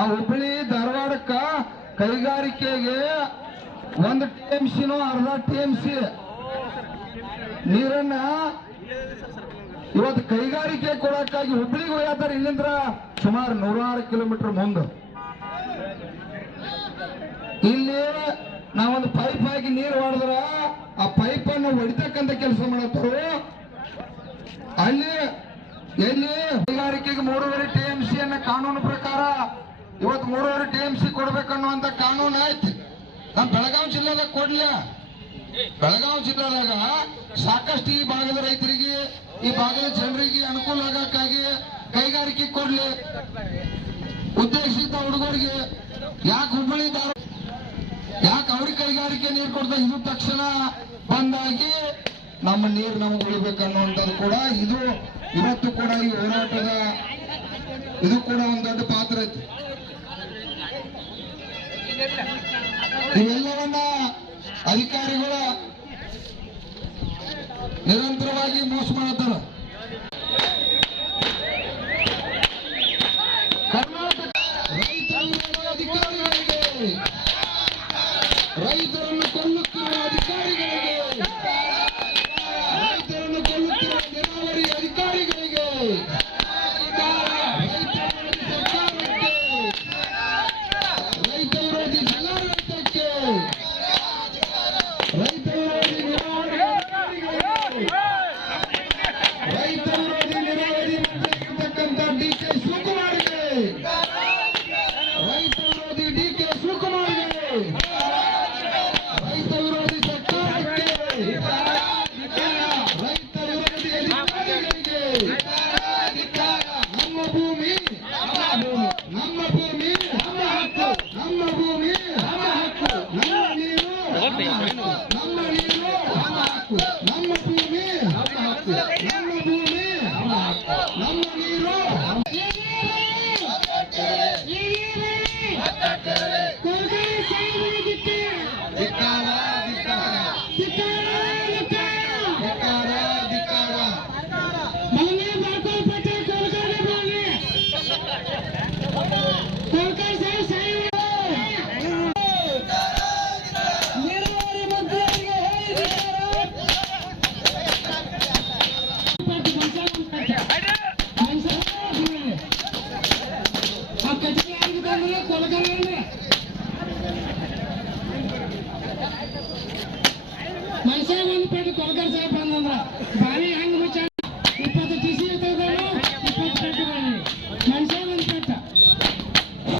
ಆ ಹುಬ್ಬಳ್ಳಿ ಧಾರವಾಡಕ್ಕ ಕೈಗಾರಿಕೆಗೆ 1 TMCನೋ ಅರ್ಧ TMC ನೀರನ್ನ ಇವತ್ತು ಕೈಗಾರಿಕೆ ಕೊಡಕ್ಕಾಗಿ ಹುಬ್ಬಳ್ಳಿಗೆ ಹೋಗ್ತಾರೆ. ಇಲ್ಲಿಂದ ಸುಮಾರು 106 ಕಿಲೋಮೀಟರ್ ಮುಂದೆ. ಇಲ್ಲಿ ನಾವೊಂದು ಪೈಪ್ ಹಾಕಿ ನೀರು ಹೊಡೆದ್ರ ಆ ಪೈಪ್ ಅನ್ನು ಹೊಡಿತಕ್ಕಂತ ಕೆಲಸ ಮಾಡತ್ತರು. ಅಲ್ಲಿ ಎಲ್ಲಿ ಕೈಗಾರಿಕೆಗೆ 3.5 TMC ಅನ್ನ ಕಾನೂನು ಪ್ರಕಾರ ಇವತ್ತು 3.5 TMC ಕೊಡ್ಬೇಕನ್ನುವಂತ ಕಾನೂನು ಆಯ್ತು. ನಮ್ಮ ಬೆಳಗಾವಿ ಜಿಲ್ಲೆದಾಗ ಕೊಡ್ಲ. ಬೆಳಗಾವಿ ಜಿಲ್ಲೆದಾಗ ಸಾಕಷ್ಟು ಈ ಭಾಗದ ರೈತರಿಗೆ ಈ ಭಾಗದ ಜನರಿಗೆ ಅನುಕೂಲ ಆಗಕ್ಕಾಗಿ ಕೈಗಾರಿಕೆ ಕೊಡ್ಲಿ ಉದ್ದೇಶಿತ ಹುಡುಗರಿಗೆ ಯಾಕೆ ಹುಬ್ಬಳ್ಳಿ ಯಾಕೆ ಅವ್ರಿಗೆ ಕೈಗಾರಿಕೆ ನೀರು ಕೊಡ್ತಾ ಇದು ತಕ್ಷಣ ಬಂದಾಗಿ ನಮ್ಮ ನೀರು ನಮಗೆ ಉಳಿಬೇಕನ್ನುವಂಥದ್ದು ಕೂಡ ಇದು ಇವತ್ತು ಕೂಡ ಈ ಹೋರಾಟದ ಇದು ಕೂಡ ಒಂದು ದೊಡ್ಡ ಪಾತ್ರ ಐತಿ. ಇವೆಲ್ಲವನ್ನ ಅಧಿಕಾರಿಗಳ ನಿರಂತರವಾಗಿ ಮೋಸ ಮಾಡತ್ತಾರ. ಕರ್ನಾಟಕ ರೈತರನ್ನು ಕೊಲ್ಲುತ್ತಿರುವ ಅಧಿಕಾರಿಗಳಿಗೆ, ರೈತರನ್ನು ಕೊಲ್ಲುತ್ತಿರುವ ನೀರಾವರಿ ಅಧಿಕಾರಿಗಳಿಗೆ, ರೈತ ವಿರೋಧಿ ಜಿಲ್ಲಾಡಳಿತಕ್ಕೆ, ರೈತ ವಿರೋಧಿ ನೀರಾವರಿ ಅಧಿಕಾರಿಗಳಿಗೆ, ರೈತ ವಿರೋಧಿ ನೀರಾವರಿ ಮಂತ್ರಿ ಇರತಕ್ಕಂಥ DK ಶಿವಕುಮಾರ್ಗೆ, ರೈತ ವಿರೋಧಿ DK ಶಿವಕುಮಾರ್ಗೆ, ರೈತ ವಿರೋಧಿ ಸರ್ಕಾರಕ್ಕೆ, ರೈತ ವಿರೋಧಿ ಅಧಿಕಾರಿಗಳಿಗೆ ನಮ್ಮ ಭೂಮಿ ನಮ್ಮ ಭೂಮಿ ನಮ್ಮ ಹಕ್ಕು, ನಮ್ಮ ಭೂಮಿ ನಮ್ಮ ಹಕ್ಕು, ನಮ್ಮ ನೀರು ನಮ್ಮ ನೀರು ನಮ್ಮ ಹಕ್ಕು, ನಮ್ಮ ಭೂಮಿ ನಮ್ಮ ಹಕ್ಕು, ನಮ್ಮ ಭೂಮಿ ನಮ್ಮ ಹಕ್ಕು, ನಮ್ಮ ನೀರು ಮನುಷ್ಯ ಒಂದು ಪೇಟೆ ಕೊಲ್ಕರ್ ಸಾಹೇಬ್ ಬಂದಂದ್ರ ಬಾವಿ